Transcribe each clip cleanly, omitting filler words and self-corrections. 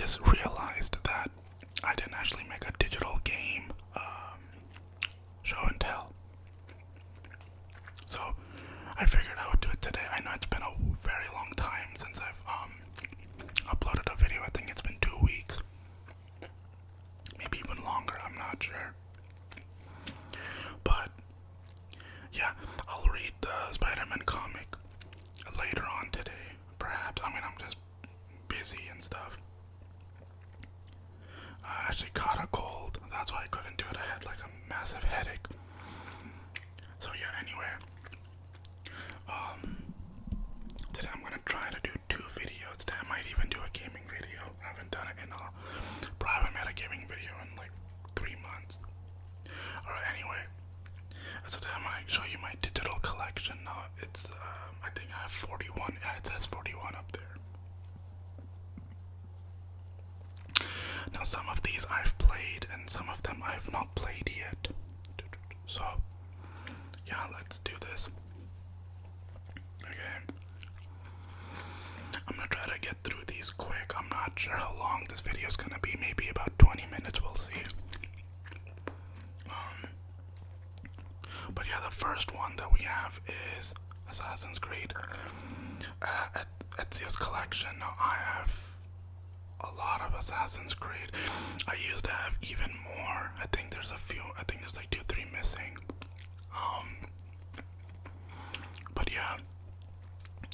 just realized that I didn't actually make a digital game show and tell. So I figured I would do it today. I know it's been a very long time since I've uploaded a video. I think it's been 2 weeks. Maybe even longer, I'm not sure. But yeah, I'll read the Spider-Man comic later on today, perhaps. I mean, I'm just busy and stuff. I actually caught a cold. That's why I couldn't do it. I had like a massive headache. So yeah, anyway. Today I'm gonna try to do 2 videos. Today I might even do a gaming video. I haven't done it in probably made a gaming video in like 3 months. Alright, anyway. So today I'm gonna show you my digital collection. Now it's I think I have 41. Yeah, it says 41 up there. Now some of these I've played and some of them I've not played yet. So yeah, let's do this. Okay. I'm gonna try to get through these quick. I'm not sure how long this video is gonna be. Maybe about 20 minutes, we'll see. But yeah, the first one that we have is Assassin's Creed Ezio's collection. Now I have a lot of Assassin's Creed. I used to have even more. I think there's a few. I think there's like 2, 3 missing. But yeah,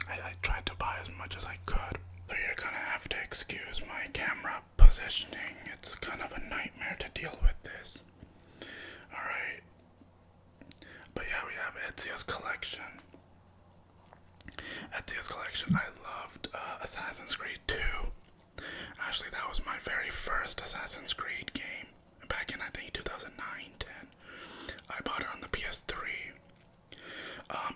I tried to buy as much as I could. So you're gonna have to excuse my camera positioning. It's kind of a nightmare to deal with this. Alright. But yeah, we have Ezio's collection. Ezio's collection. I loved Assassin's Creed 2. Actually, that was my very first Assassin's Creed game. Back in, I think, 2009-10. I bought it on the PS3.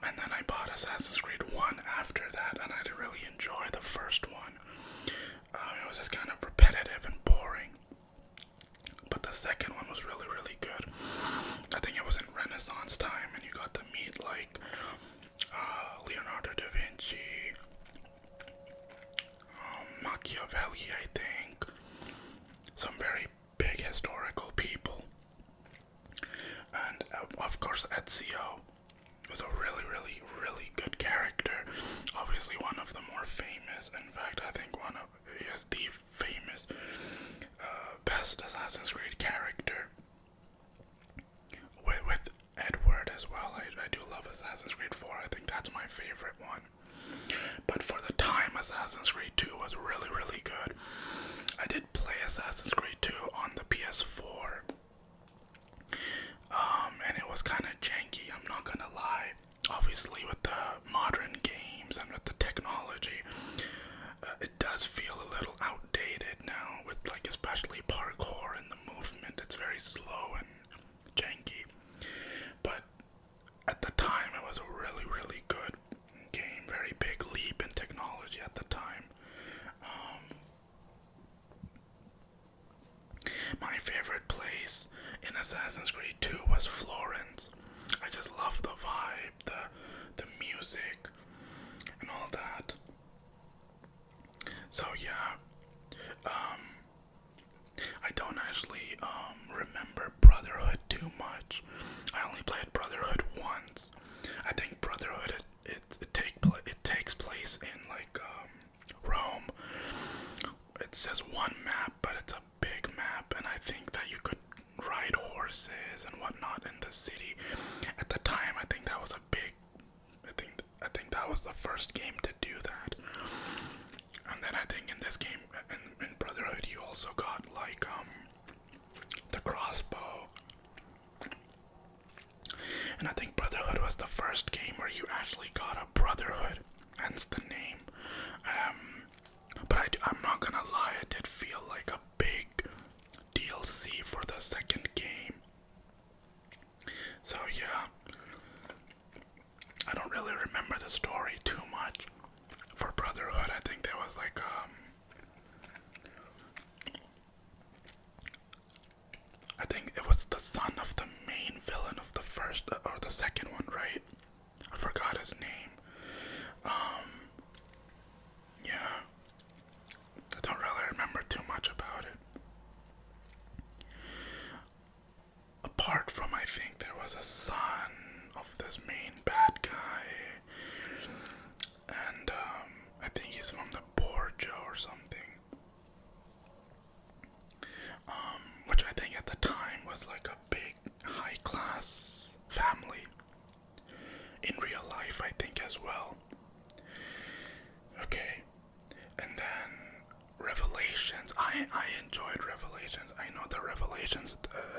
And then I bought Assassin's Creed 1 after that, and I didn't really enjoy the first one. It was just kind of repetitive and boring. But the second one was really, really good. I think it was in Renaissance time, and you got to meet, like, Leonardo da Vinci, Machiavelli, I think. Some very big historical people. And, of course, Ezio was a really, really, really good character. Obviously one of the more famous. In fact, I think he is the famous, best Assassin's Creed character. With Edward as well. I do love Assassin's Creed 4. I think that's my favorite one. But for the time, Assassin's Creed 2 was really, really good. I did play Assassin's Creed 2 on the PS4. And it was kind of janky, I'm not gonna lie. Obviously, with the modern games and with the technology, it does feel a little outdated now, with like especially parkour and the movement. It's very slow and janky. But at the time, it was a really, really good game. Very big leap in technology at the time. My favorite place in Assassin's Creed 2 was Florence. I just love the vibe, the music, and all that. So yeah, I don't actually remember Brotherhood too much. I only played Brotherhood once. I think Brotherhood it takes place in like Rome. It's just one map, but it's a big map, and I think that you could ride horses and whatnot in the city. At the time, I think that was a big. I think that was the first game to do that. And then I think in this game, in Brotherhood, you also got like the crossbow. And I think Brotherhood was the first game where you actually got a Brotherhood, hence the name. But I'm not gonna lie, it did feel like a big DLC for the second game. So yeah, I don't really remember the story too much for Brotherhood. I think there was like I think it was the son of the main villain of the first or the second one, right? I forgot his name. Yeah, I don't really remember too much as well. Okay, and then Revelations. I enjoyed Revelations. I know that Revelations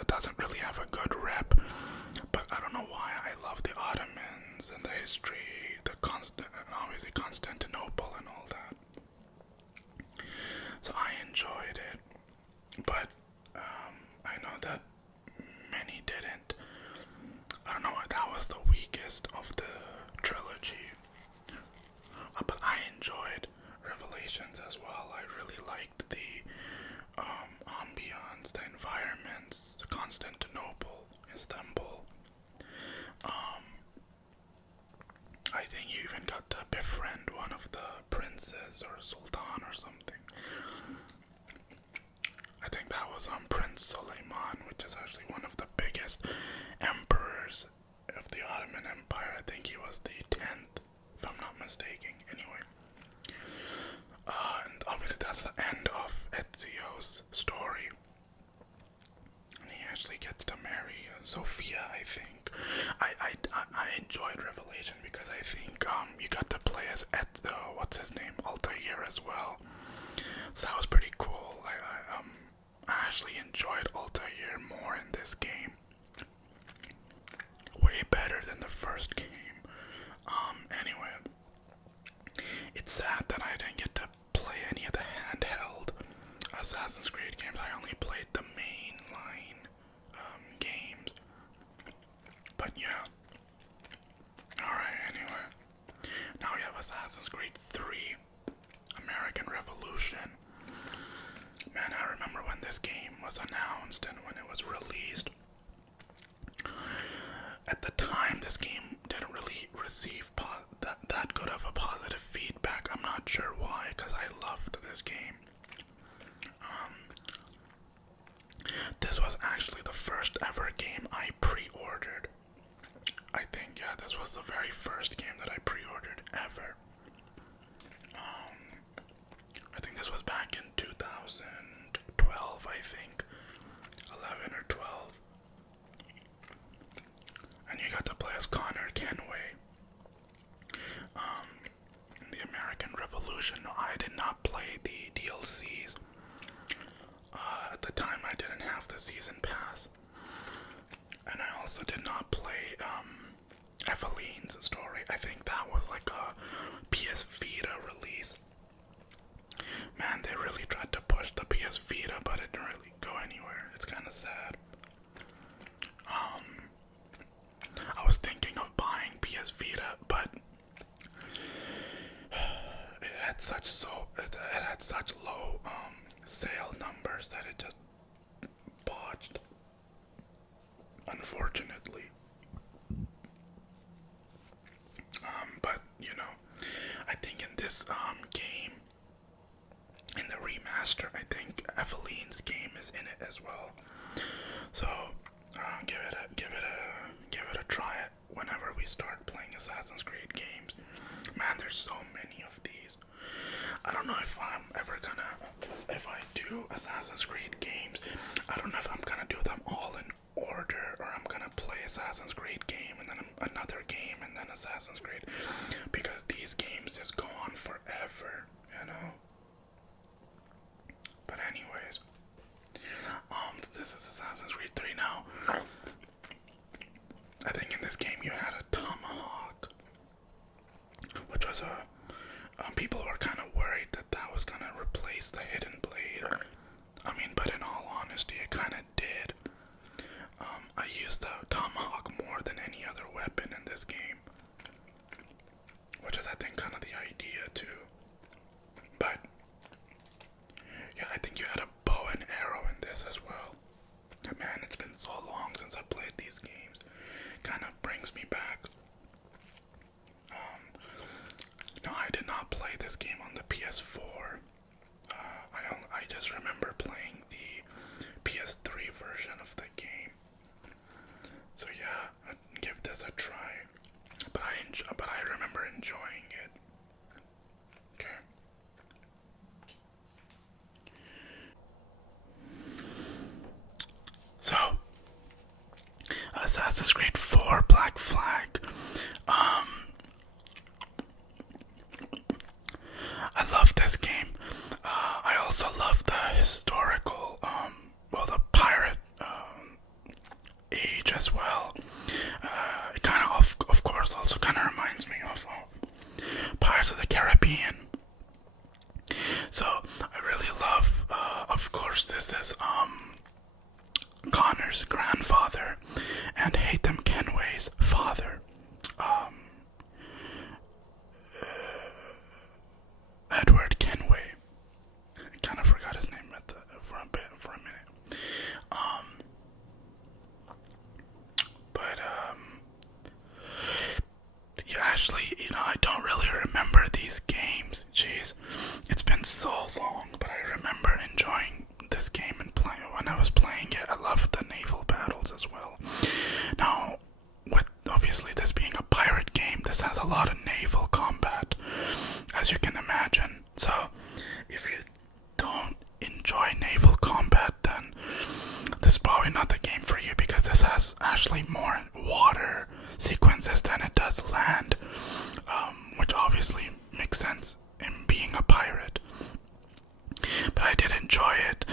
doesn't really have a good rep, but I don't know why. I love the Ottomans and the history, and obviously Constantinople and all that. So I enjoyed it, but I know that many didn't. I don't know, that was the weakest of the trilogy. But I enjoyed Revelations as well. I really liked the ambience, the environments, Constantinople, Istanbul. I think you even got to befriend one of the princes or sultan or something. I think that was Prince Suleiman, which is actually one of the biggest emperors of the Ottoman Empire. I think he was the 10th, if I'm not mistaken. Anyway, and obviously that's the end of Ezio's story. And he actually gets to marry Sophia, I think. I enjoyed Revelation because I think you got to play as what's his name, Altair as well. So that was pretty cool. I actually enjoyed Altair more in this game. Way better than the first game. Anyway, it's sad that I didn't get to play any of the handheld Assassin's Creed games. I only played the mainline games. But yeah. Alright, anyway. Now we have Assassin's Creed 3, American Revolution. Man, I remember when this game was announced and when it was released. At the time, this game didn't really receive that good of a positive feedback. I'm not sure why, because I loved this game. This was actually the first ever game I pre-ordered. I think, yeah, this was the very first game that I pre-ordered ever. I think this was back in 2012, I think. 11 or 12. And you got to play as Connor Kenway. In the American Revolution. No, I did not play the DLCs. At the time, I didn't have the season pass. And I also did not play Eveline's story. I think that was like a PS Vita release. Man, they really tried to push the PS Vita, but it didn't really go anywhere. It's kind of sad. I was thinking of buying PS Vita, but it had such low sale numbers that it just botched, unfortunately. But you know, I think in this game, in the remaster, I think Eveline's game is in it as well. So give it a try whenever we start playing Assassin's Creed games. Man, there's so many of these. I don't know if I'm ever gonna, if I do Assassin's Creed games, I don't know if I'm gonna do them all in order, or I'm gonna play Assassin's Creed game and then another game and then Assassin's Creed, because these games just go on forever, you know. But anyways, this is Assassin's Creed 3 now. I think in this game you had a tomahawk, which was people were kind of worried that was gonna replace the hidden blade. I mean, but in all honesty, it kind of did. I used the tomahawk more than any other weapon in this game, which is, I think, kind of the idea too. But yeah, I think you had a bow and arrow in this as well. Man, it's been so long since I played these games. Kind of brings me back. No, I did not play this game on the PS4. I just remember playing the PS3 version of the game. So yeah, I'd give this a try. But I remember enjoying it. Okay. So, Assassin's Creed 4 Black Flag. this game. I also love the historical, the pirate age as well. It kind of course, also kind of reminds me of Pirates of the Caribbean. So I really love. Of course, this is Connor's grandfather and Haytham Kenway's father. Edward Kenway. I kind of forgot his name for a minute. Yeah, actually, I don't really remember these games. Jeez, it's been so long, but I remember enjoying this game and playing. When I was playing it, I loved the naval battles as well. Now, with obviously this being a pirate game, this has a lot of naval combat, as you can imagine. So, if you don't enjoy naval combat, then this is probably not the game for you, because this has actually more water sequences than it does land, which obviously makes sense in being a pirate. But I did enjoy it.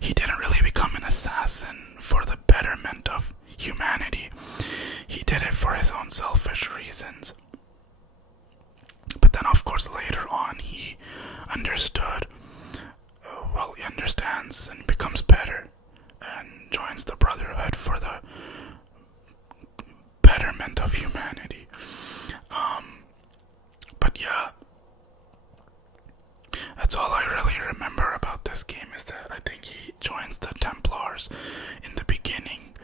He didn't really become an assassin for the betterment of humanity. He did it for his own selfish reasons. But then, of course, later on, he understood. He understands and becomes better and joins the Brotherhood for the betterment of humanity. But yeah, that's all I really remember about this game, is that I think he joins the Templars in the beginning,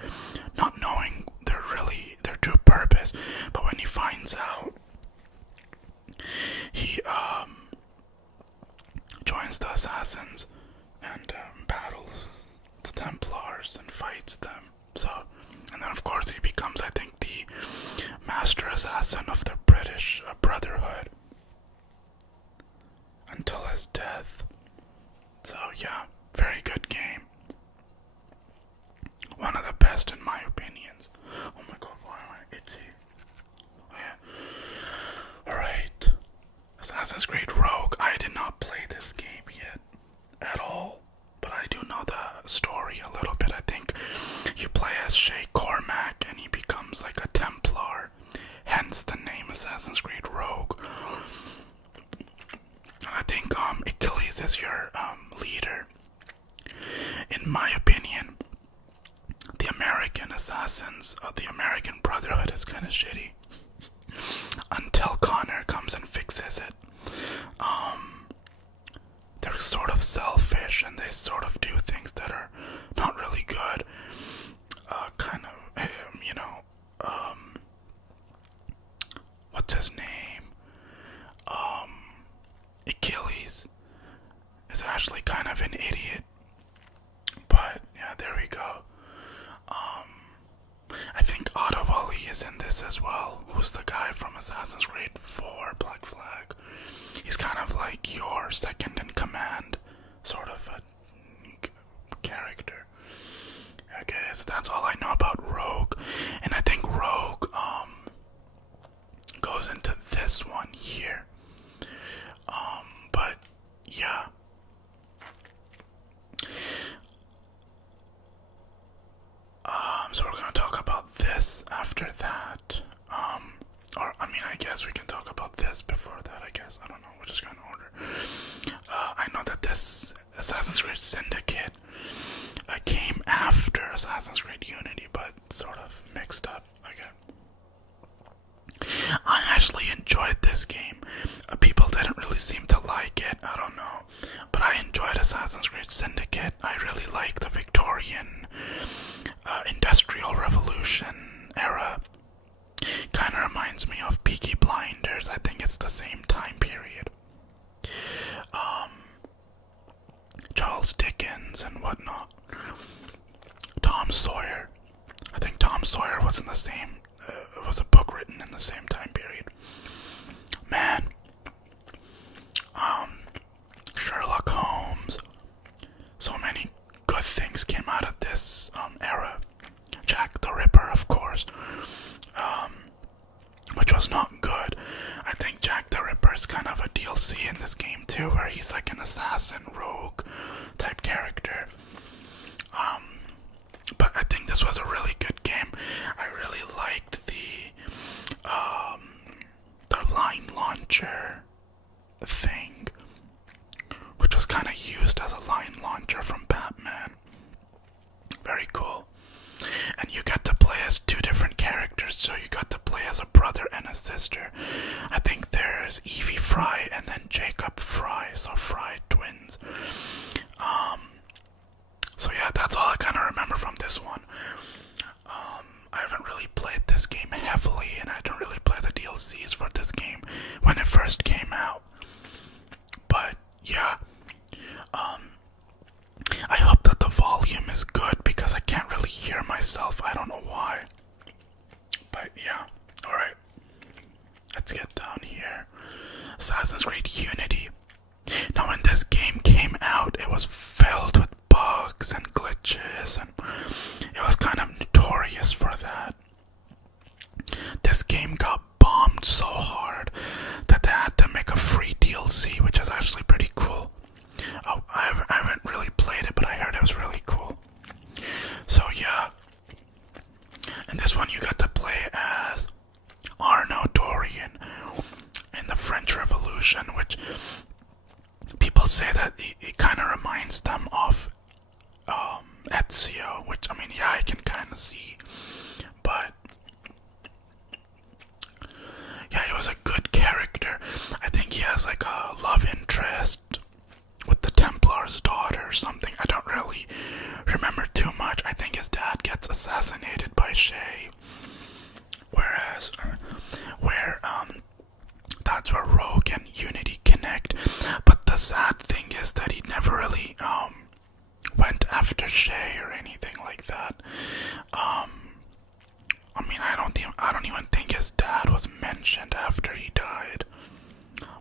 not knowing their true purpose. But when he finds out, he joins the assassins and battles the Templars and fights them. And then of course he becomes, I think, the master assassin of the British Brotherhood until his death. So yeah, very good game. One of the best in my opinions. Oh my god, why am I itchy? Oh yeah. Alright. Assassin's Creed Rogue. I did not play this game yet at all, but I do know the story a little bit. I think you play as Shay Cormac and he becomes like a Templar, hence the name Assassin's Creed Rogue. And I think Achilles is your leader. In my opinion, the American assassins, the American Brotherhood is kind of shitty until Connor comes and fixes it. They're sort of selfish and they sort of do things that are not really good. What's his name? Achilles is actually kind of an idiot. But yeah, there we go. I think Otto Wally is in this as well, who's the guy from Assassin's Creed 4 Black Flag. He's kind of like your second in command, sort of a character. Okay, so that's all I know about Rogue. And I think Rogue goes into this one here. But yeah. So we're gonna talk about this after that. I guess we can talk about this before that, I guess. I don't know, we're just going in order. I know that this Assassin's Creed Syndicate came after Assassin's Creed Unity, but sort of mixed up. Okay. I actually enjoyed this game. People didn't really seem to like it, I don't know. But I enjoyed Assassin's Creed Syndicate. I really like the Victorian Industrial Revolution era. Kind of reminds me of Peaky Blinders. I think it's the same time period. Charles Dickens and whatnot. Tom Sawyer. I think Tom Sawyer was in the same. It was a book written in the same time period. Man. Sherlock Holmes. So many good things came out of this era. Jack the Ripper, of course. Which was not good. I think Jack the Ripper is kind of a DLC in this game too, where he's like an assassin, rogue type character. But I think this was a really good game. I really liked the line launcher thing, which was kind of used as a line launcher from Batman. Very cool. And you got to play as two different characters, so you got to play as a brother and a sister. I think there's Evie Fry and then Jacob Fry, so Fry twins. So yeah, that's all I kind of remember from this one. I haven't really played this game heavily, and I didn't really play the DLCs for this game when it first came out. But yeah, I hope that the volume is good because I can't really hear myself. I don't know why. But yeah, alright. Let's get down here. Assassin's Creed Unity. Now when this game came out, it was filled with bugs and glitches, and it was kind of notorious for that. This game got bombed so hard that they had to make a free DLC, which is actually pretty cool. Oh, I haven't really played it, but I heard it was really cool. So yeah. And this one you got to play as Arno Dorian in the French Revolution, which people say that it kind of reminds them of Ezio, which, I mean, yeah, I can kind of see. But yeah, he was a good character. I think he has like a love interest with the Templar's daughter or something. I don't really remember too much. I think his dad gets assassinated by Shay. Whereas, that's where Rogue and Unity connect. But the sad thing is that he never really, went after Shay or anything like that. I mean, I don't even think his dad was mentioned after he died,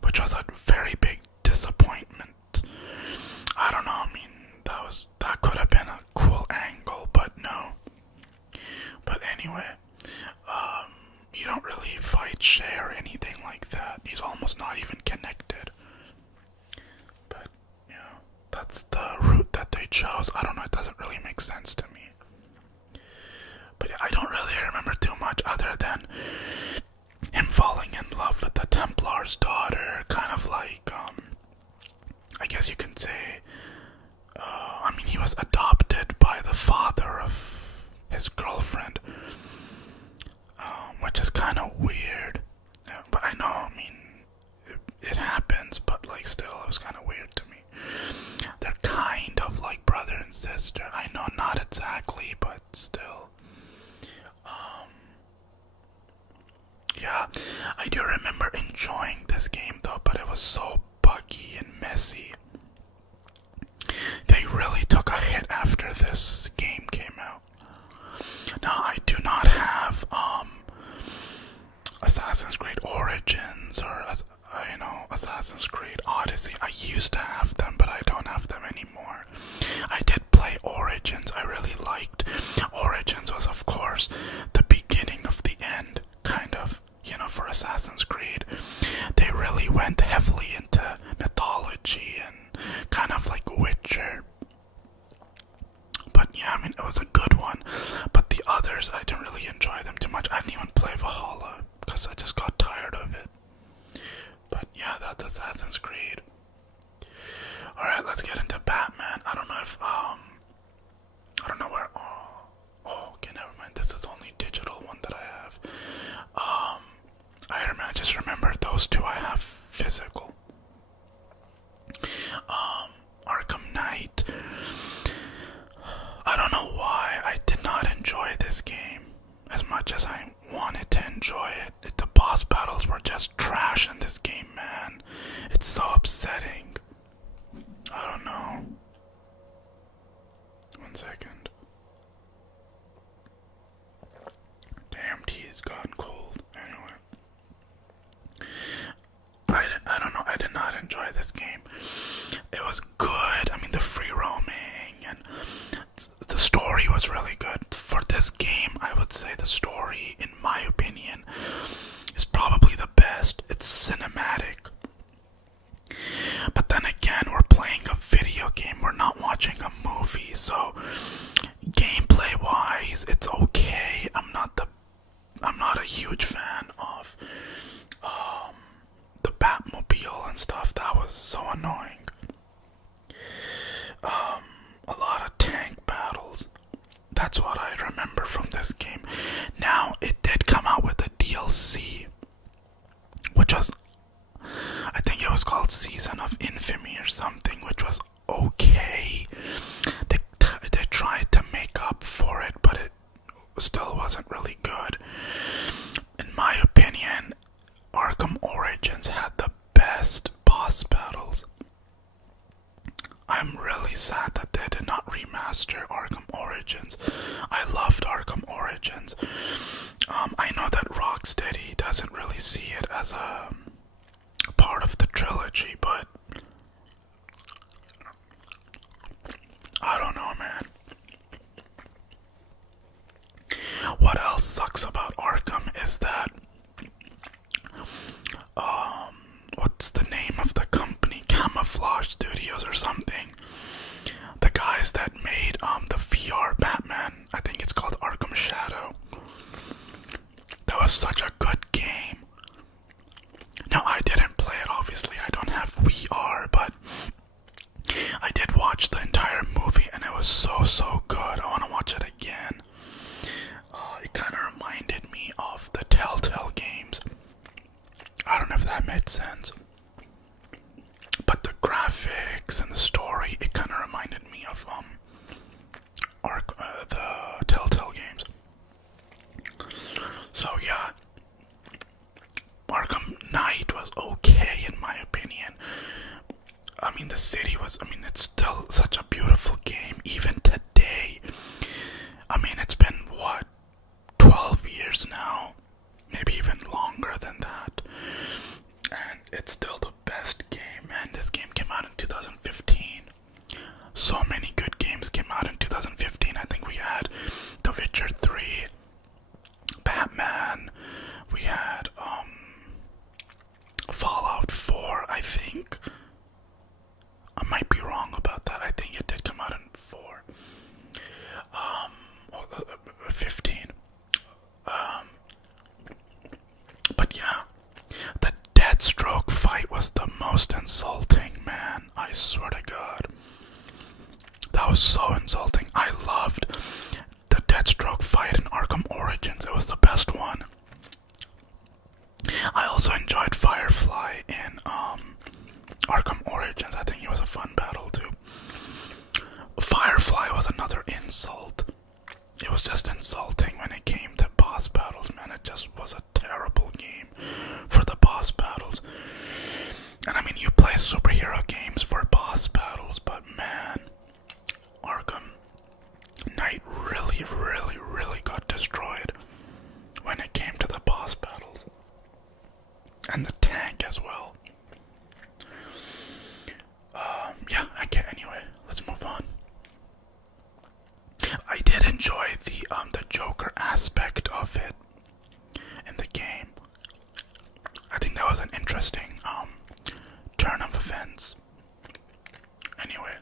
which was a very big disappointment. I don't know, I mean, that could have been a cool angle, but no. But anyway, you don't really fight Shay or anything like that. He's almost not even connected. But, you know, that's the route that they chose. I don't know, it doesn't really make sense to me. But I don't really remember too much other than him falling in love with the Templar's daughter, kind of like, I guess you can say, I mean, he was adopted by the father of his girlfriend, which is kind of weird. But I know, I mean, it happens, but like still, it was kind of weird to me. They're kind of like brother and sister. I know, not exactly, but still. Yeah, I do remember enjoying this game though, but it was so buggy and messy. They really took a hit after this game came out. Now, I do not have Assassin's Creed Origins or Assassin's Creed Odyssey. I used to have them, but I don't have them anymore. I did play Origins. I really liked Origins. Was of course the beginning of the end, kind of, for Assassin's Creed. They really went heavily into mythology and kind of like Witcher. But yeah, I mean, it was a good one. But the others, I didn't really enjoy them too much. I didn't even play Valhalla because I just got tired of it. But yeah, that's Assassin's Creed. Alright, let's get into Batman. I don't know if, I don't know where, okay, never mind. This is the only digital one that I have. I just remember those two I have physical. Arkham Knight. I don't know why I did not enjoy this game as much as I wanted to enjoy it. The boss battles were just trash in this game, man. It's so upsetting. I don't know. 1 second. Damn, tea's gone cold. Anyway. I don't know. I did not enjoy this game. It was good. I mean, the free roaming and the story was really good. For this game, I would say the story, in my opinion, is probably the best. It's cinematic. annoying. A lot of tank battles. That's what I remember from this game. Now, it did come out with a DLC, which was, I think it was called Season of Infamy or something, which was okay. They tried to make up for it, but it still wasn't really good. In my opinion, Arkham Origins had the best boss battles. I'm really sad that they did not remaster Arkham Origins. I loved Arkham Origins. I know that Rocksteady doesn't really see it as a part of the trilogy, but I don't know, man. What else sucks about Arkham is that what's the name of the company? Camouflage Studios or something. The guys that made the VR Batman, I think it's called Arkham Shadow. That was such a good game. Now, I didn't play it, obviously. I don't have VR, but I did watch the entire movie and it was so good. I want to watch it again. It kind of reminded me of the Telltale games. I don't know if that made sense. But the graphics and the story, it kind of reminded me of the Telltale games. So yeah, Arkham Knight was okay in my opinion. I mean, the city was, it's still such a beautiful game, even today. I mean, it's been, 12 years now? Maybe even longer than that. And it's still the best game, man. This game came out in 2015. So many good games came out in 2015. I think we had The Witcher 3, Batman, we had, Fallout 4, I think. I might be wrong about that. I think it did come out in 4. 15. But yeah, the Deathstroke fight was the most insulting, man. I swear to God. That was so insulting. I loved the Deathstroke fight in Arkham Origins. It was the best one. I also enjoyed Firefly in Arkham Origins. I think it was a fun battle too. Firefly was another insult. It was just insulting when it came to boss battles, man. It just was a terrible game for the boss battles. And I mean, you play superhero games for boss battles, but man, Arkham Knight really got destroyed when it came to the boss battles. And the tank as well. Yeah, okay, anyway, let's move on. I did enjoy the Joker aspect of it in the game. I think that was an interesting turn of events. Anyway,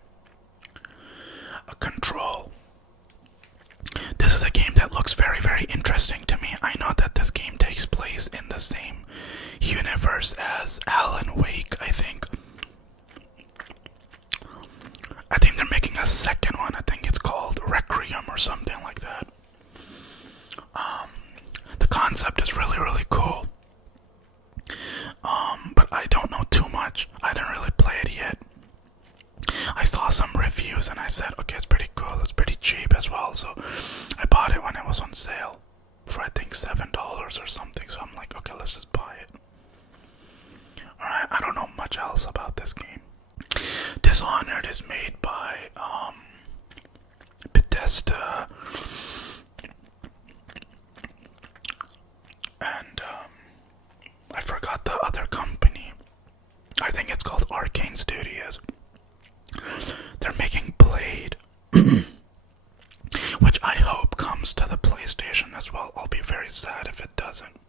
Control. This is a game that looks very interesting to me. I know that this game takes place in the same universe as Alan Wake, I think. I think they're making a second one. I think it's called Requiem or something like that. The concept is really cool. But I don't know too much. I didn't really play it yet. I saw some reviews and I said, okay, it's pretty cool. It's pretty cheap as well. So I bought it when it was on sale for I think $7 or something. So I'm like, okay, let's just buy it. Alright, I don't know much else about this game. Dishonored is made by Bethesda and I forgot the other company. I think it's called Arcane Studios. They're making Blade, which I hope comes to the PlayStation as well. I'll be very sad if it doesn't,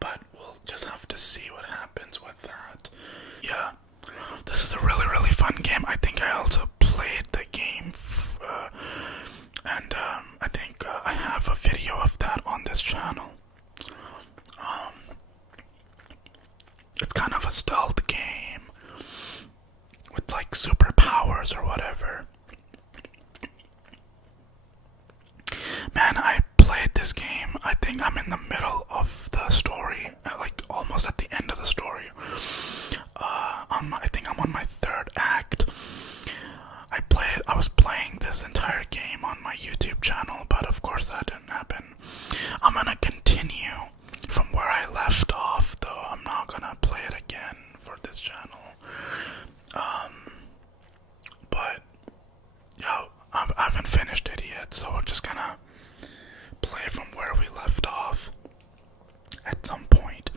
but we'll just have to see what happens with that. Yeah, this is a really fun game. I think I also played the game and I think I have a video of that on this channel. It's kind of a stealth game. like superpowers or whatever. Man, I played this game. I think I'm in the middle of the story, like almost at the end of the story. I think I'm on my third act. I was playing this entire game on my YouTube channel, but of course that didn't happen. I'm gonna continue from where I left off, though. I'm not gonna play it again for this channel. But yeah, I haven't finished it yet, so we're just gonna play from where we left off at some point.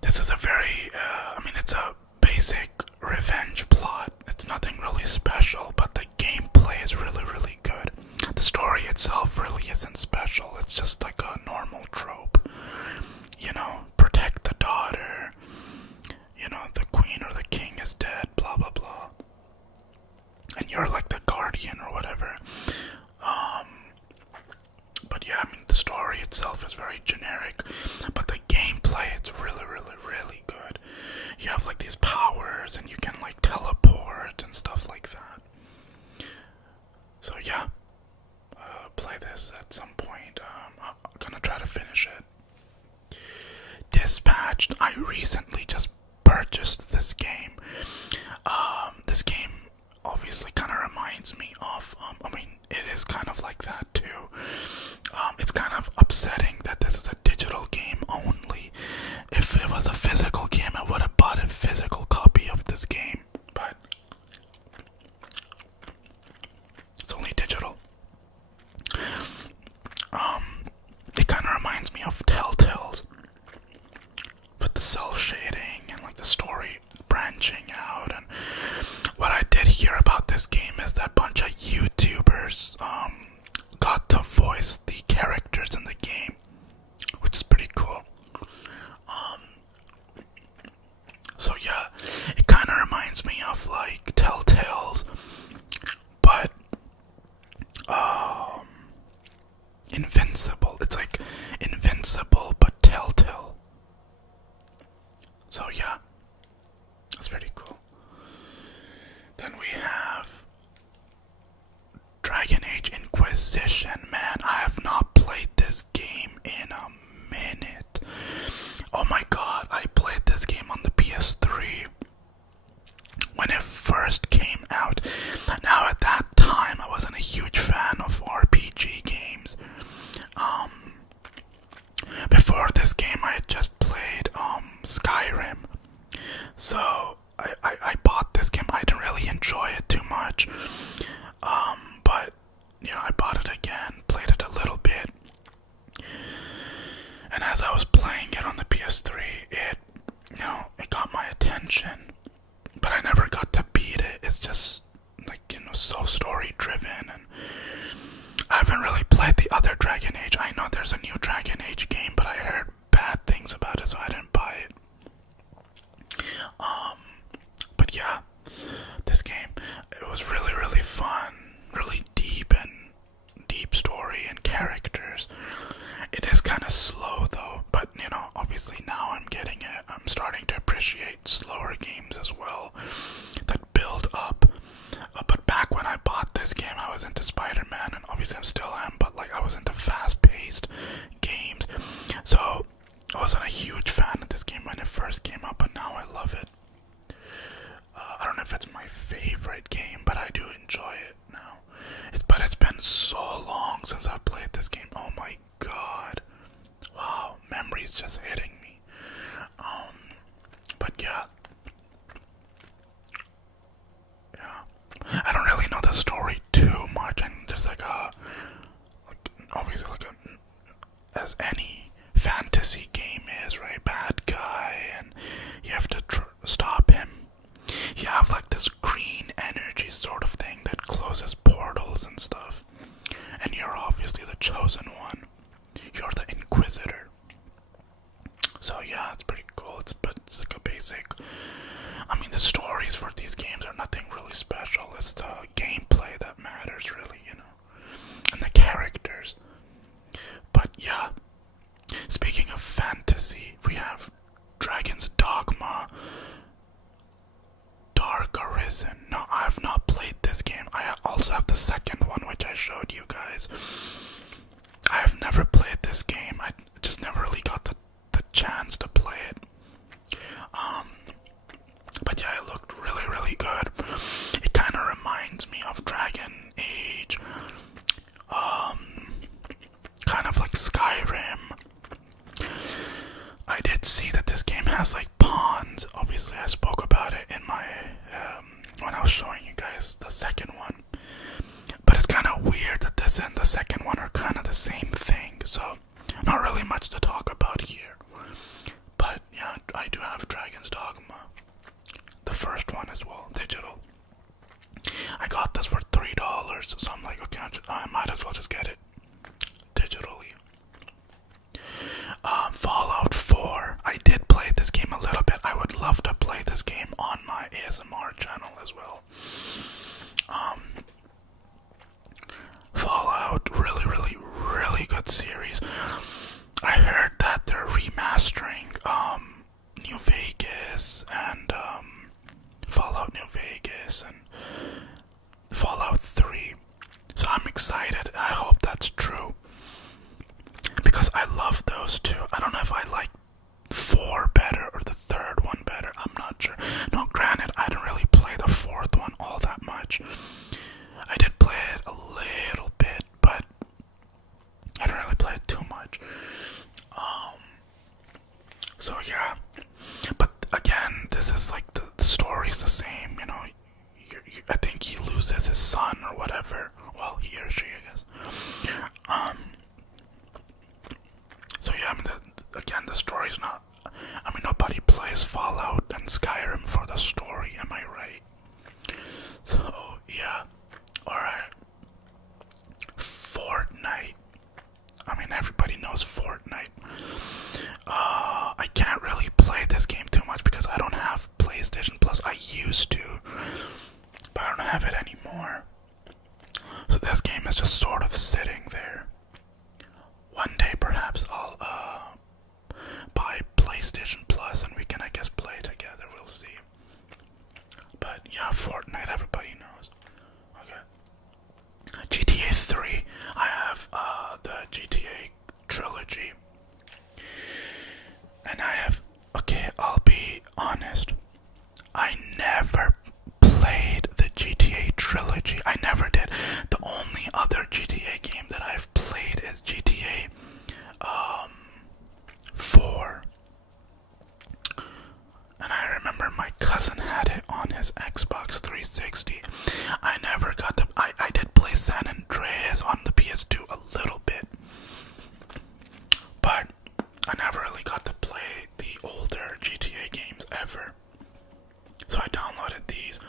This is a very, it's a basic revenge plot. It's nothing really special, but the gameplay is really, really good. The story itself really isn't special. It's just like a normal trope. You know, protect the daughter. You know, the queen or the king is dead, blah, blah, blah. And you're like the guardian or whatever. But yeah, the story itself is very generic. But the gameplay, it's really, really, really good. You have like these powers and you can like teleport and stuff like that. So yeah, play this at some point. I'm gonna try to finish it. Dispatched. I recently just purchased this game. This game obviously kind of reminds me of, it is kind of like that too. It's kind of upsetting that this is a digital game only. If it was a physical game, I would have bought a physical copy of this game, but it's only digital. It kind of reminds me of Telltales with the cell shading and like the story branching out. And what I did hear about this game is that a bunch of YouTubers got to voice the characters in the game, which is pretty cool. So yeah, it kind of reminds me of like Telltales, but Invincible. It's like Invincible but Telltale. So yeah, that's pretty cool. Then we have Dragon Age Inquisition. Man, I have not played this game in a minute. Oh my god, I played this game on the PS3 when it first came out. Now at that time, I wasn't a huge fan of RPG games. Before this game, I had just played Skyrim. So I bought this game. I didn't really enjoy it too much. But I bought it again, played it a little bit. And as I was playing it on the PS3, it got my attention. But I never got to beat it. It's just so story driven, and I haven't really played the other Dragon Age. I know there's a new Dragon Age game, but I heard bad things about it, so I didn't buy it. But yeah, this game, it was really, really fun, really deep story and characters. It is kind of slow though, but obviously now I'm getting it. I'm starting to appreciate slower games as well that build up. But back when I bought this game, I was into Spider-Man, and obviously I still am, but I was into fast-paced games. So I wasn't a huge fan of this game when it first came out, but now I love it. I don't know if it's my favorite game, but I do enjoy it now. But it's been so long since I've played this game. Oh my god. Wow, memory's just hitting me. But yeah. I don't really know the story too much, and there's obviously as any fantasy game is, right? Bad guy, and you have to stop him. You have this green energy sort of thing that closes portals and stuff, and you're obviously the chosen one. You're the Inquisitor. So yeah, it's pretty cool. It's like a basic. The stories for these games are nothing really special. It's the gameplay that matters, really, and the characters. But yeah, speaking of fantasy, we have Dragon's Dogma. has like ponds. Obviously, I spoke about it in my when I was showing you guys the second one. But it's kind of weird that this and the second one are kind of the same thing. So not really much to talk about here. But yeah, I do have Dragon's Dogma, the first one as well, digital. I got this for $3, so I'm like, okay, I might as well just get it digitally. Fallout 4. I did play this game a little bit. I would love to play this game on my ASMR channel as well. Fallout, really good series. I heard that they're remastering New Vegas and Fallout New Vegas and Fallout 3. So I'm excited. I hope that's true, because I love those two. I don't know if I like 4 better or the third one better. I'm not sure. No, granted, I didn't really play the fourth one all that much. I did play it a little bit, but I didn't really play it too much. So yeah. But again, this is like the story's the same, you know. I think he loses his son or whatever. Well, he or she, I guess. So yeah, I mean, again, the story's not. I mean, nobody plays Fallout and Skyrim for the story. Am I right? So yeah. All right. Fortnite. I mean, everybody knows Fortnite. I can't really play this game too much because I don't have PlayStation Plus. I used to, but I don't have it anymore. So this game is just sort of sitting there. One day, perhaps I'll buy PlayStation Plus and we can, I guess, play together. We'll see. But yeah, Fortnite, everybody knows. Okay. GTA 3. I have the GTA trilogy. And I have, okay, I'll be honest, I never played the GTA trilogy. I never did. The only other GTA game that I've played is GTA 4. And I remember my cousin had it on his Xbox 360. I never got to, I did play San Andreas on the PS2 a little bit, but I never really got to play the older GTA games ever. So I downloaded these,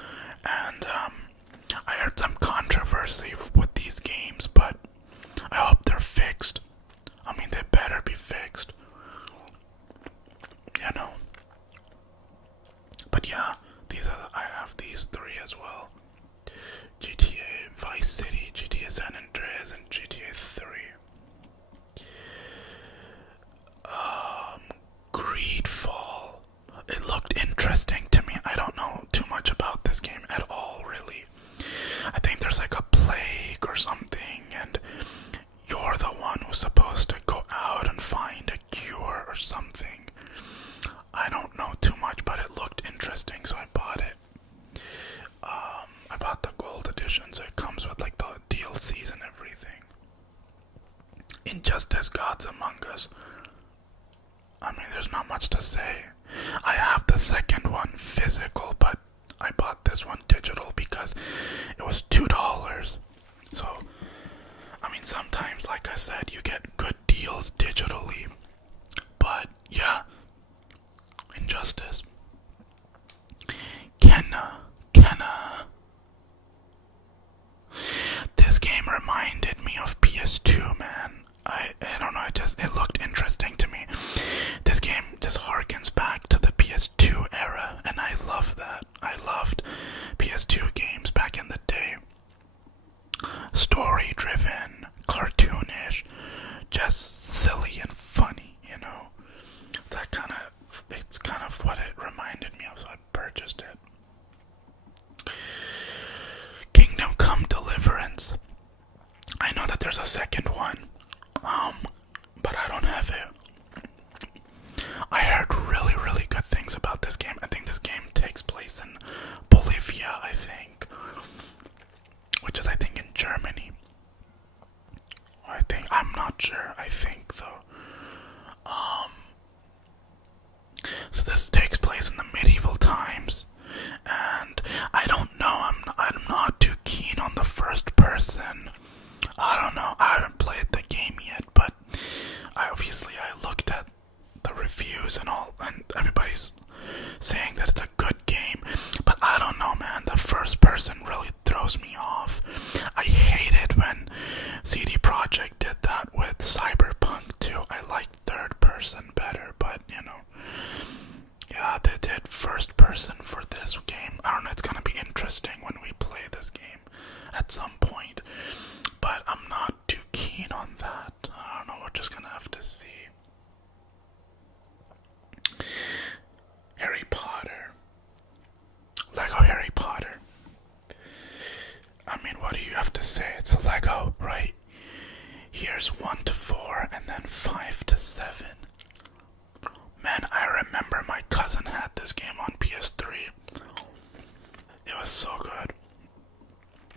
and I heard some controversy with these games, but I hope they're fixed. I mean, they better be fixed. You know. But yeah, I have these 3 as well. GTA Vice City, GTA San Andreas, and GTA 3. Greedfall. It looked interesting to me. I don't know too much about this game at all, really. I think there's like a plague or something, and you're the one who's supposed to go out and find a cure or something. I don't know too much, but it looked interesting, so I bought it. I bought the gold edition, so it comes with like the DLCs and everything. Injustice Gods Among Us. I mean, there's not much to say. I have the second one physical, but I bought this one digital because it was $2. So, I mean, sometimes, like I said, you get good deals digitally. But, yeah. Injustice. Kenna. This game reminded me of PS2, man. I don't know, it looked interesting to me. This game just harkens back to the PS2 era, and I love that. I loved PS2 games back in the day. Story driven, cartoonish, just silly and So this takes place in the medieval times, and I don't know. I'm not too keen on the first person. I don't know. I haven't played the game yet, but I looked at the reviews and all, and everybody's saying that it's a good game. But I don't know, man. The first person really throws me off. I hate it when CD Projekt did that with Cyberpunk 2. I like third person better, but you know. Yeah, they did first person for this game. I don't know, it's gonna be interesting when we play this game at some point. But I'm not too keen on that. I don't know, we're just gonna have to see. Harry Potter. Lego Harry Potter. I mean, what do you have to say? It's a Lego, right? Here's 1 to 4 and then 5 to 7. Man, I remember my cousin had this game on PS3. It was so good.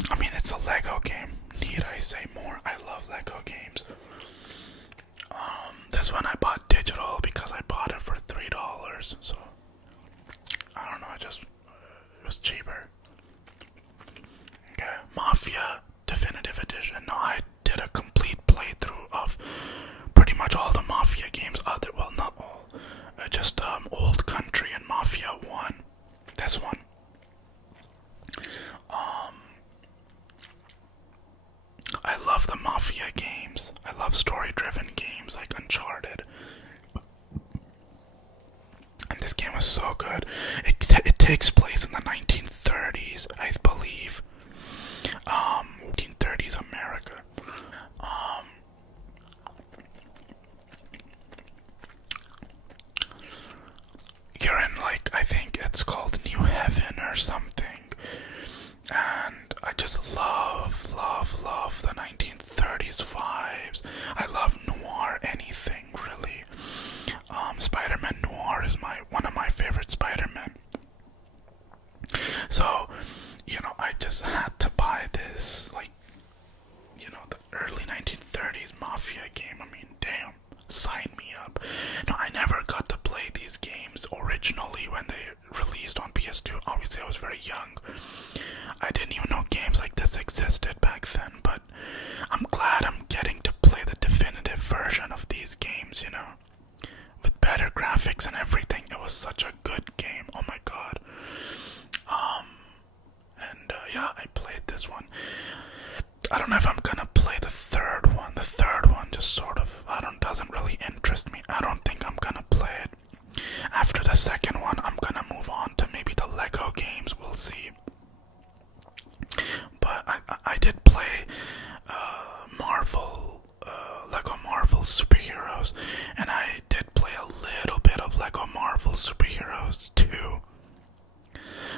I mean, it's a Lego game. Need I say more? I love Lego games. This one I bought digital because I bought it for $3. So, I don't know, it was cheaper. Okay, Mafia Definitive Edition. No, I did a complete playthrough of pretty much all the Mafia games. Well, not all. Just Old Country and Mafia 1. This one. I love the Mafia games. I love story-driven games like Uncharted. And this game was so good. It takes place in the 1930s, I believe. 1930s America. You're in, like, I think it's called New Heaven or something. And I just love the 1930s vibes. I love noir anything, really. Spider-Man Noir is one of my favorite Spider-Man. So, you know, I just had to buy this, like, you know, the early 1930s Mafia game. I mean, damn, sign me up. No, I never got to play these games originally when they released on PS2. Obviously, I was very young. I didn't even know games like this existed back then, but I'm glad I'm getting to play the definitive version of these games, you know. With better graphics and everything. It was such a good game. Oh my god. Yeah, I played this one. I don't know if I'm gonna play the third one. The third one just sort of, doesn't really interest me. I don't think I'm gonna play it. After the second one, I'm gonna move on to maybe the Lego games. We'll see. But I did play Lego Marvel Superheroes, and I did play a little bit of Lego Marvel Superheroes too.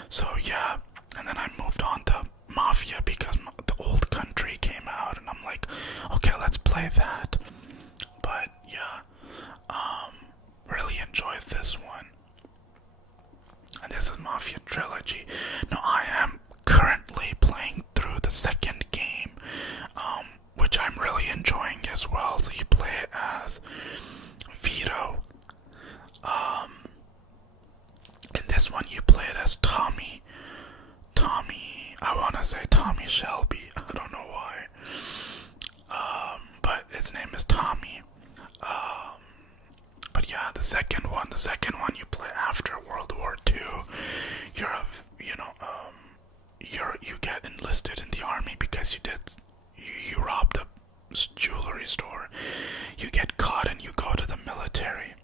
So yeah, and then I moved on to Mafia because the Old Country came out, and I'm like, okay, let's play that. But yeah, really enjoyed this one. And this is Mafia Trilogy. Now I am currently playing through the second game, which I'm really enjoying as well. So you play it as Vito. In this one you play it as Tommy, I want to say Tommy Shelby. I don't know why. But his name is Tommy. But yeah, the second one you play after World War II. You get enlisted in the army because you robbed a jewelry store. You get caught and you go to the military.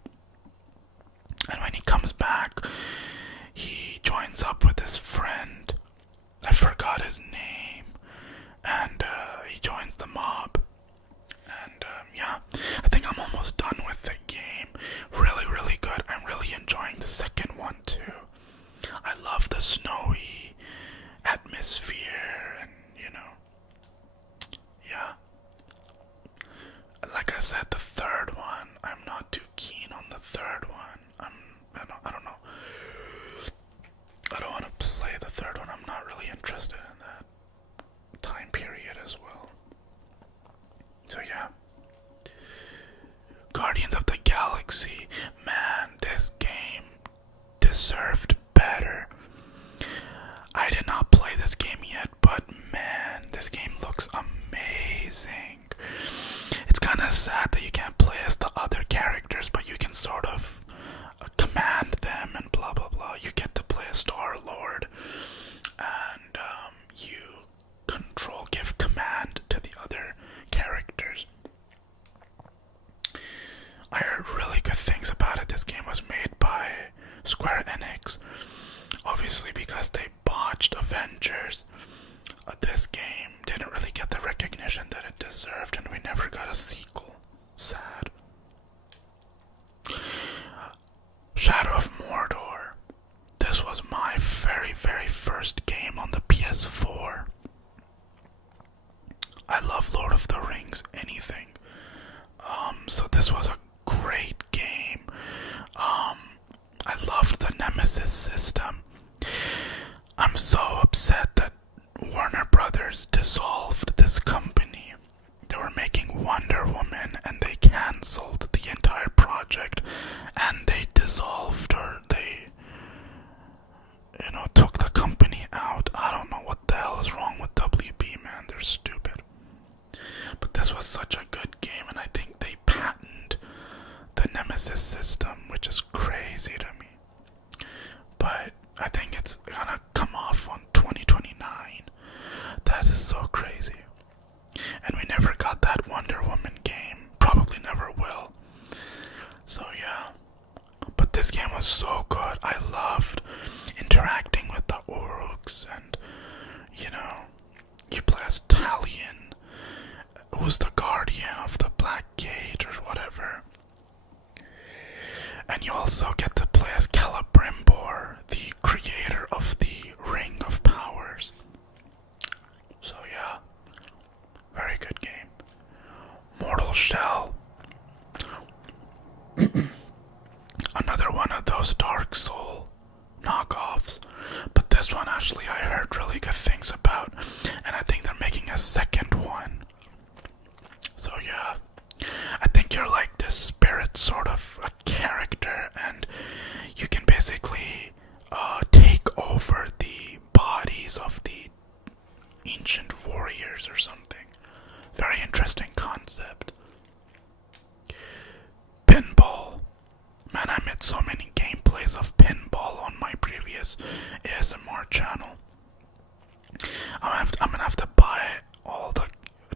And when he comes back, he joins up with his friend. I forgot his name. And he joins the mob. And yeah, I think I'm almost done with the game. Really, really good. I'm really enjoying the second one too. I love the snowy atmosphere, and yeah. Like I said, the third one, I'm not too keen on the third one. I don't know. I don't want to play the third one. I'm not really interested in that time period as well. So yeah. Guardians of the Galaxy. Man, this game this game didn't really get the recognition that it deserved, and we never got a sequel. Sad. Shadow of Mordor. This was my very, very first game on the PS4. I love Lord of the Rings, anything. So this was a great game. I loved the Nemesis system. I'm so upset that Warner Brothers dissolved this company. They were making Wonder Woman and they cancelled the entire project, and they dissolved, or they, took the company out. I don't know what the hell is wrong with WB, man. They're stupid. But this was such a good game, and I think they patented the Nemesis system, which is crazy to me. But I think it's gonna come off on 2029. That is so crazy. And we never got that Wonder Woman game. Probably never will. So yeah. But this game was so good. I loved interacting with the Uruks, and you play as Talion, who's the guardian of the Black Gate or whatever. And you also get to play as Celebrimbor, the creator of the Ring of Powers. So yeah, very good game. Mortal Shell. Another one of those Dark Soul knockoffs. But this one actually I heard really good things about, and I think they're making a second one. So yeah, I think you're like this spirit sort of a character, and you can basically take over the bodies of the ancient warriors or something. Very interesting concept. Pinball. Man, I made so many gameplays of pinball on my previous ASMR channel. I'm gonna have to buy all the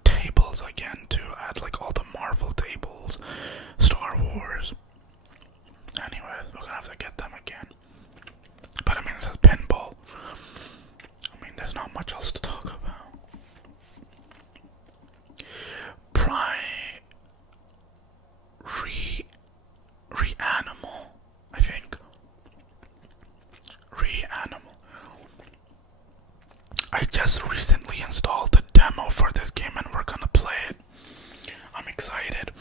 tables again to add, like, all the Marvel tables, Star Wars. Anyways, we're gonna have to get them again. But I mean, this is pinball. I mean, there's not much else to talk about. Reanimal, I think. Reanimal. I just recently installed the demo for this game, and we're gonna play it. I'm excited.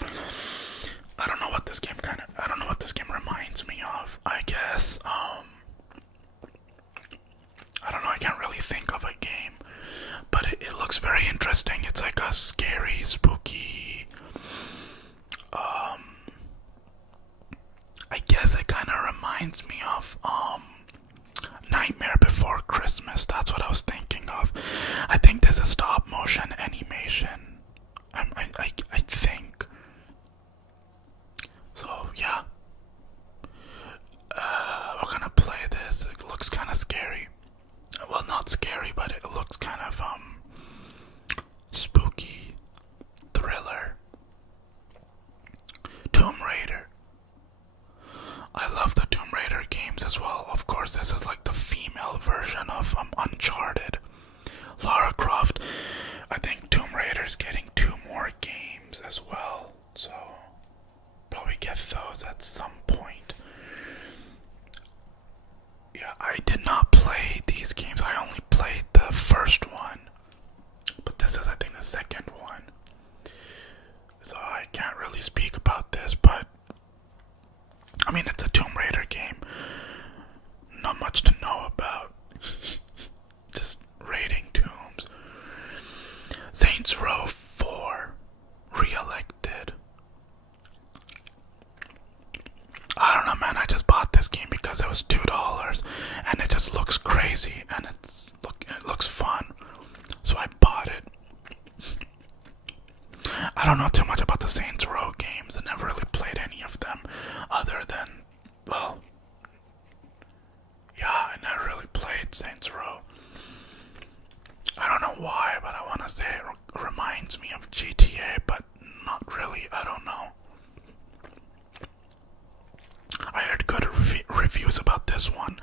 I don't know what this game reminds me of. I guess, I don't know, I can't really think of a game, but it looks very interesting. It's like a scary, spooky, I guess it kind of reminds me of, Nightmare Before Christmas. That's what I was thinking of. I think there's a stop motion animation. I think. So yeah. We're gonna play this. It looks kind of scary. Well, not scary, but it looks kind of spooky, thriller. Tomb Raider. I love the Tomb Raider games as well. Of course, this is like the female version of Uncharted. Lara Croft. I think Tomb Raider's getting 2 more games as well, so probably get those at some point. Yeah, I did not play these games. I only played the first one, but this is, I think, the second one. So I can't really speak about this, but I mean, it's a Tomb Raider game. Not much to know about. Just raiding tombs. Saints Row 4 re-elected. I don't know, man. I just bought this game because it was $2, and it just looks crazy, and it looks fun. So I bought it. I don't know too much about the Saints Row games. I never really played any of them, other than, well, yeah, I never really played Saints Row. I don't know why, but I want to say it reminds me of GTA, but not really. I don't know. I heard good reviews about this one.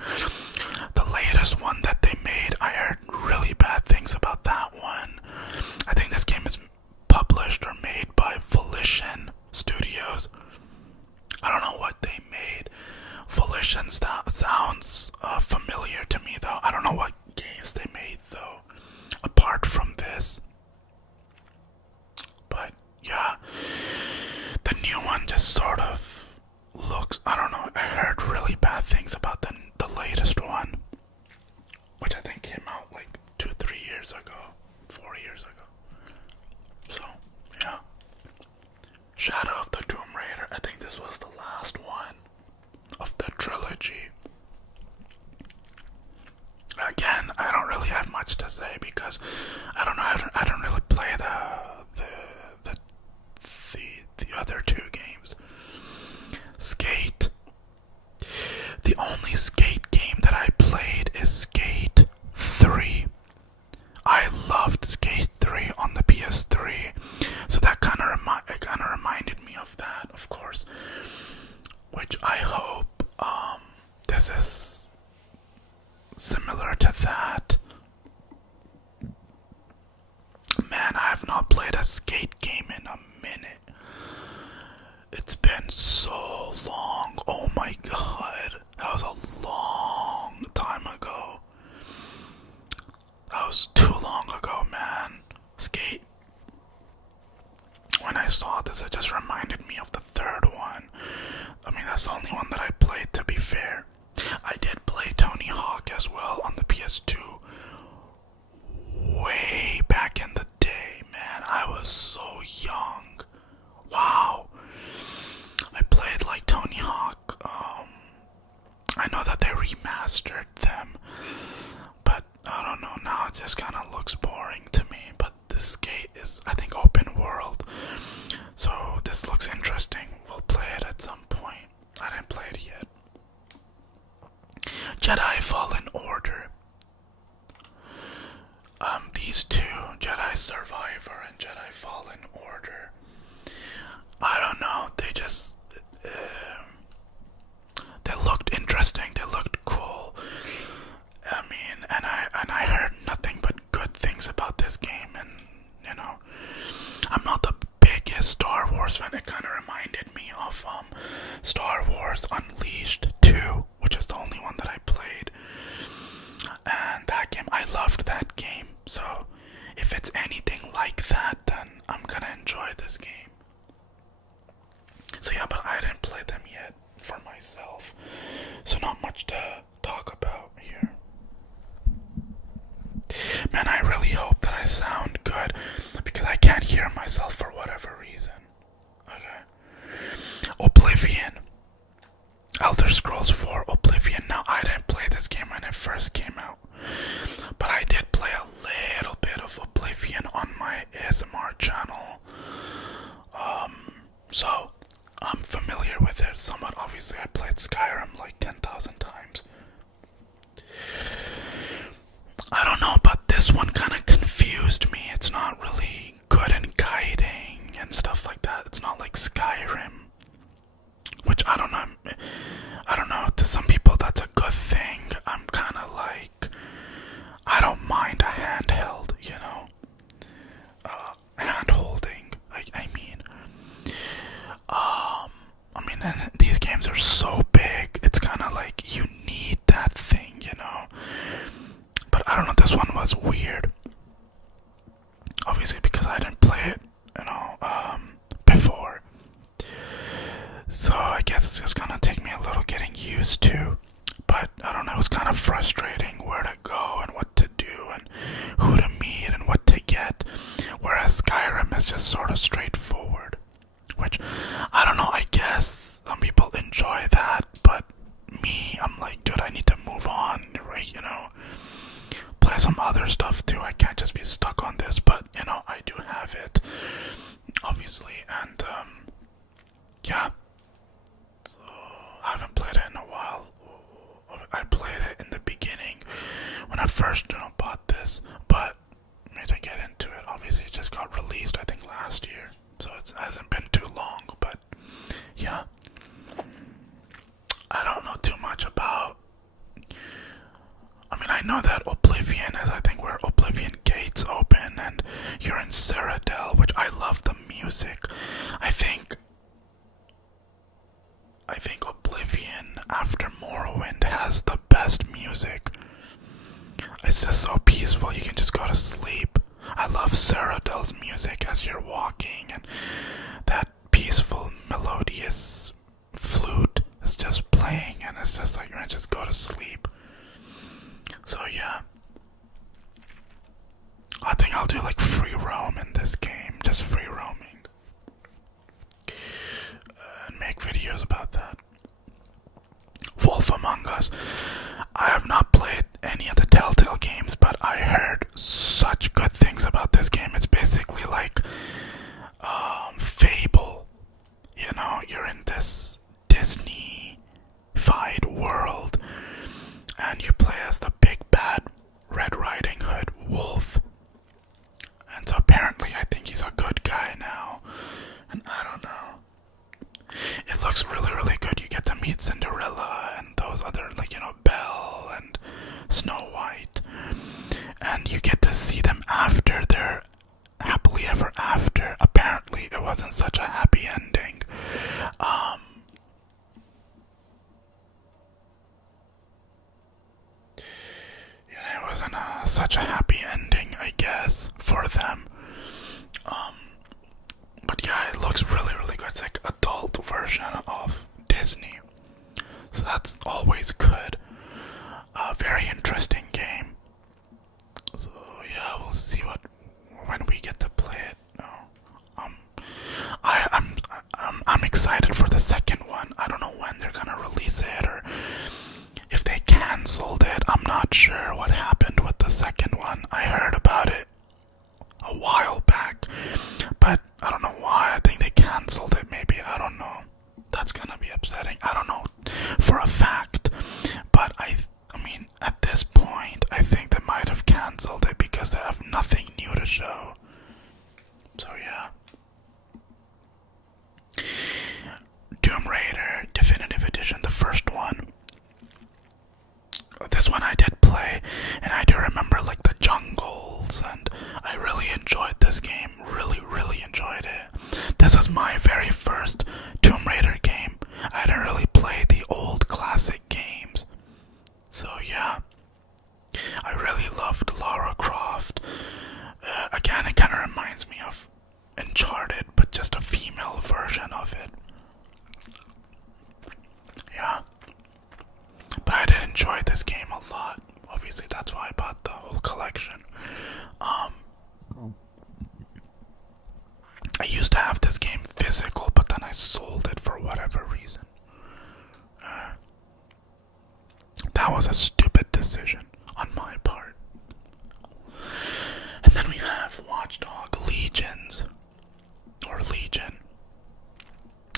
The latest one that they made, I heard really bad things about that Ascension sounds familiar to me, though. I don't know what games they made, though, apart from this. But yeah, the new one just sort of looks. I don't know. I heard really bad things about the latest one, which I think came out like 2-3 years ago, 4 years ago. So yeah, Shadow of the Tomb Raider. I think this was the last one of the trilogy. Again, I don't really have much to say because I don't know. I don't really play the other two games. Skate. The only Skate game that I played is Skate 3. I loved Skate 3 on the PS3, so that kind of reminded me of that, of course. Which I hope this is similar to that. Man, I have not played a Skate game in a minute. It's been so long. Oh my god, that was a long time ago. That was too long ago, man. Skate. When I saw this, it just reminded me of the third one. I mean, that's the only one that I played, to be fair. I did play Tony Hawk as well on the PS2 way back in the day, man. I was so young. Wow. I played like Tony Hawk. I know that they remastered them, but I don't know, now it just kind of looks boring to me. But this Skate is, I think, open world, so this looks interesting. We'll play it at some point. I didn't play it yet. Jedi Fallen Order. These two, Jedi Survivor and Jedi Fallen Order, I don't know, they just they looked interesting, they looked cool. I mean, and I heard nothing but good things about this game, and you know, I'm not the biggest Star Wars fan. It kind of reminded me of Star Wars Unleashed 2, which is the only one that I played. And that game, I loved that game. So if it's anything like that, then I'm gonna enjoy this game. So yeah, but I didn't play them yet for myself, so not much to talk about here. Man, I really hope that I sound good, because I can't hear myself for whatever reason. Okay. Oblivion. Elder Scrolls 4 Oblivion. Now, I didn't play this game when it first came out, but I did play a little bit of Oblivion on my ASMR channel. So I'm familiar with it somewhat. Obviously, I played Skyrim like 10,000 times. I don't know, but this one kind of confused me. It's not really good in guiding and stuff like that. It's not like Skyrim, which I don't know. To some people that's a good thing. I'm kind of like, I don't mind a handheld, you know, hand holding. I mean, and these games are so big. It's kind of like you need that thing, you know. But I don't know. This one was weird. Obviously, because I didn't play it, you know, before. So I guess it's just gonna take me a little getting used to. But I don't know, it was kind of frustrating where to go and what to do and who to meet and what to get. Whereas Skyrim is just sort of straightforward. Which, I don't know, I guess some people enjoy that. But me, I'm like, dude, I need to move on, right, you know. Play some other stuff too. I can't just be stuck on this. But, you know, I do have it, obviously. And, yeah. So, I haven't played it in a while. I played it in the beginning when I first, you know, bought this, but I made to get into it. Obviously, it just got released, I think, last year, so it hasn't been too long. But yeah, I don't know too much about. I mean, I know that Oblivion is, I think, where Oblivion gates open, and you're in Cyrodiil, which I love the music. I think Oblivion after Morrowind has the best music. It's just so peaceful, you can just go to sleep. I love Ceradel's music as you're walking, and that peaceful, melodious flute is just playing, and it's just like, man, just go to sleep. So yeah, I think I'll do like free roam in this game, just free roaming, and make videos about that. Wolf Among Us. I have not played any of the Telltale games, but I heard such good things about this game. It's basically like Fable. You know, you're in this Disney-fied world, and you play as the big bad Red Riding Hood wolf. And so apparently I think he's a good guy now. And I don't know. It looks really, really good. You get to meet Cinderella and those other, like, you know, Belle and Snow White. And you get to see them after their happily ever after. Apparently it wasn't such a happy ending. It wasn't such a happy ending, I guess, for them. But yeah, it looks really, really good. It's like adult version of Disney, so that's always good. A very interesting game. So yeah, we'll see when we get to play it. I'm excited for the second one. I don't know when they're gonna release it, or if they canceled it. I'm not sure what happened with the second one. I heard about it a while back, but I don't know why. I think they canceled it, maybe. I don't know. That's gonna be upsetting. I don't know for a fact, but I mean, at this point, I think they might have canceled it because they have nothing new to show. So yeah. Tomb Raider Definitive Edition, the first one. This one I did play, and I do remember like the jungles, and I really enjoyed this game. Really, really enjoyed it. This was my very first Tomb Raider game. I didn't really play the old classic games. So yeah, I really loved Lara Croft. Again, it kind of reminds me of Uncharted, but just a female version of it. Yeah. But I did enjoy this game a lot. Obviously, that's why I bought the whole collection. I used to have this game physical, but then I sold it for whatever reason. That was a stupid decision on my part. And then we have Watch Dogs Legions, or Legion.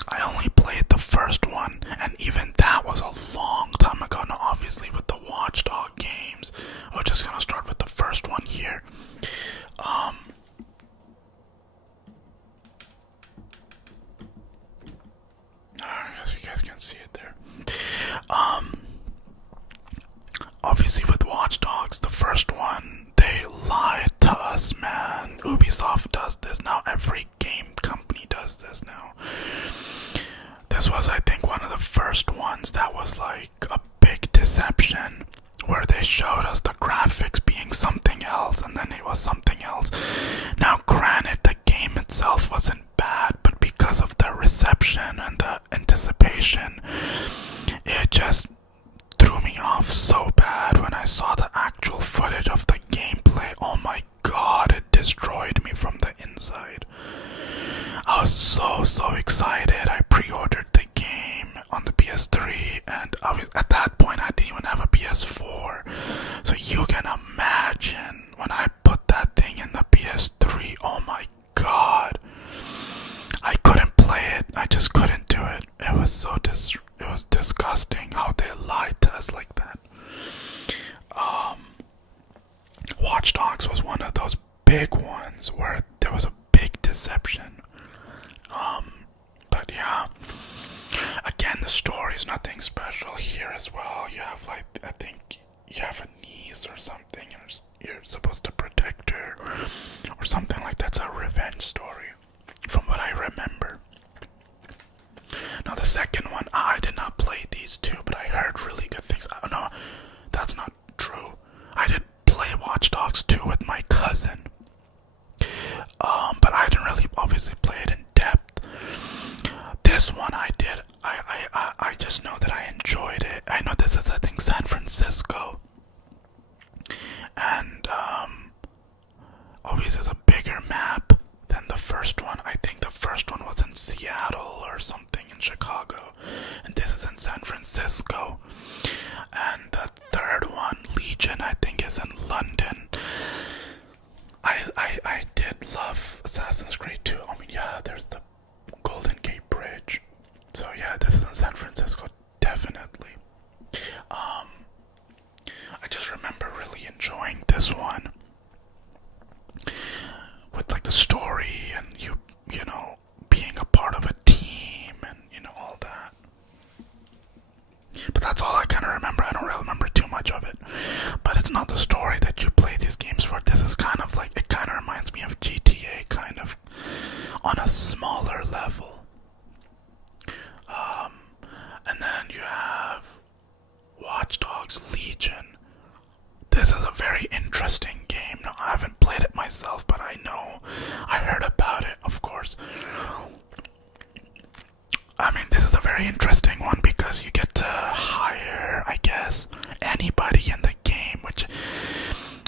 I only played the first one, and even that was a long time ago. Now, obviously, with the Watch Dogs games, we're just gonna start with the first one here. I guess you guys can see it there. Obviously, with Watch Dogs, the first one, they lied to us, man. Ubisoft does this now. Every game company does this now. This was, I think, one of the first ones that was like a big deception, where they showed us the graphics being something else, and then it was something else. Now, granted, the game itself wasn't bad, but because of the reception and the anticipation, it just threw me off so bad when I saw the actual footage of the gameplay. Oh my god, it destroyed me from the inside. I was so excited. I pre-ordered the game on the PS3, and at that point I didn't even have a PS4. So you can imagine when I put that thing in the PS3, oh my god. I couldn't play it. I just couldn't do it. It was it was disgusting how they lied to us like that. Watch Dogs was one of those big ones where there was a big deception. But yeah, again, the story is nothing special here as well. You have, like, I think you have a niece or something, and you're supposed to protect her or something like that. It's a revenge story from what I remember. Now the second one, I did not play these two, but I I just know that I enjoyed it. I know this is, I think, San Francisco, and obviously it's a bigger map than the first one. I think the first one was in Seattle or something in Chicago, and this is in San Francisco. And the third one, Legion, I think is in London. I did love Assassin's Creed 2. I mean, yeah, there's the Golden Gate Bridge. So yeah, this is in San Francisco, definitely. I just remember really enjoying this one with like the story and you know, being a part of a team and you know all that. But that's all I kind of remember. I don't really remember too much of it. But it's not the story that you play these games for. This is kind of like, it kind of reminds me of GTA, kind of on a smaller level. And then you have Watch Dogs Legion. This is a very interesting game. Now, I haven't played it myself, but I know, I heard about it, of course. I mean, this is a very interesting one because you get to hire, I guess, anybody in the game, which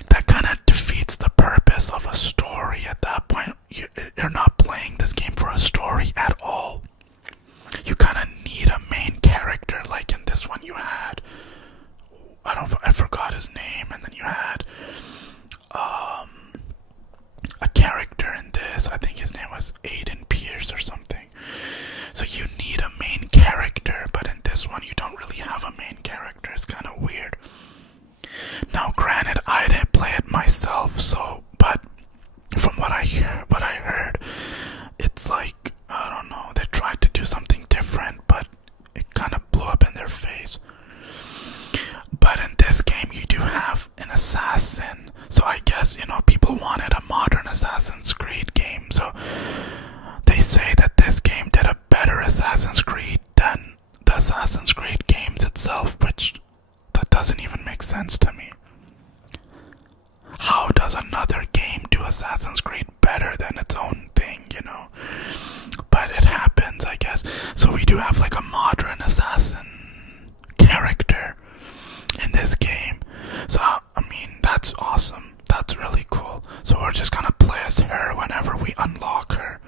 that kind of defeats the purpose of a story. At that point, you're not playing this game for a story at all. You kind of need a main character. Like in this one, you had, I forgot his name, and then you had a character in this. I think his name was Aiden Pierce or something. So you need a main character, but in this one you don't really have a main character. It's kind of weird. Now, granted, I didn't play it myself, so, but from what I heard, it's like, I don't know, they tried to do something different, but it kind of blew up in their face. But in this game, you do have an assassin, so I guess, you know, people wanted a modern Assassin's Creed game, so they say that this game did a better Assassin's Creed than the Assassin's Creed games itself, which that doesn't even make sense to me. How does another game do Assassin's Creed better than its own thing, you know? But it happens, I guess. So we do have like a modern assassin character in this game. So, I mean, that's awesome. That's really cool. So we're just gonna play as her whenever we unlock her.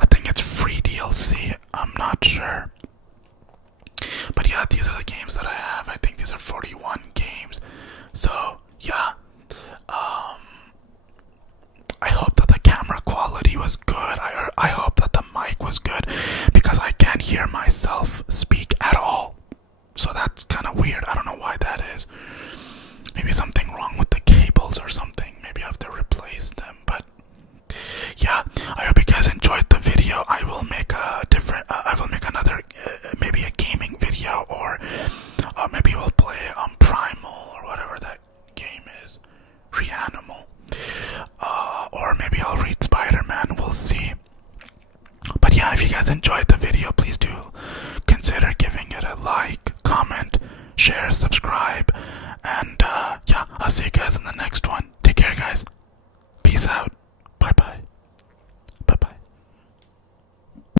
I think it's free DLC. I'm not sure. But yeah, these are the games that I have. I think these are 41 games. So, yeah. I hope that the camera quality was good. I hope that the mic was good because I can't hear myself speak at all. So that's kind of weird. I don't know why that is. Maybe something wrong with the cables or something. Maybe I have to replace them. But yeah, I hope you guys enjoyed the video. I will make a different, I will make another, maybe a gaming video, or maybe we'll play Primal or whatever that game is, Reanimal, or maybe I'll read Spider-Man. We'll see. But yeah, if you guys enjoyed the video, please do consider giving it a like, comment, share, subscribe, and yeah, I'll see you guys in the next one. Take care, guys. Peace out. Bye bye.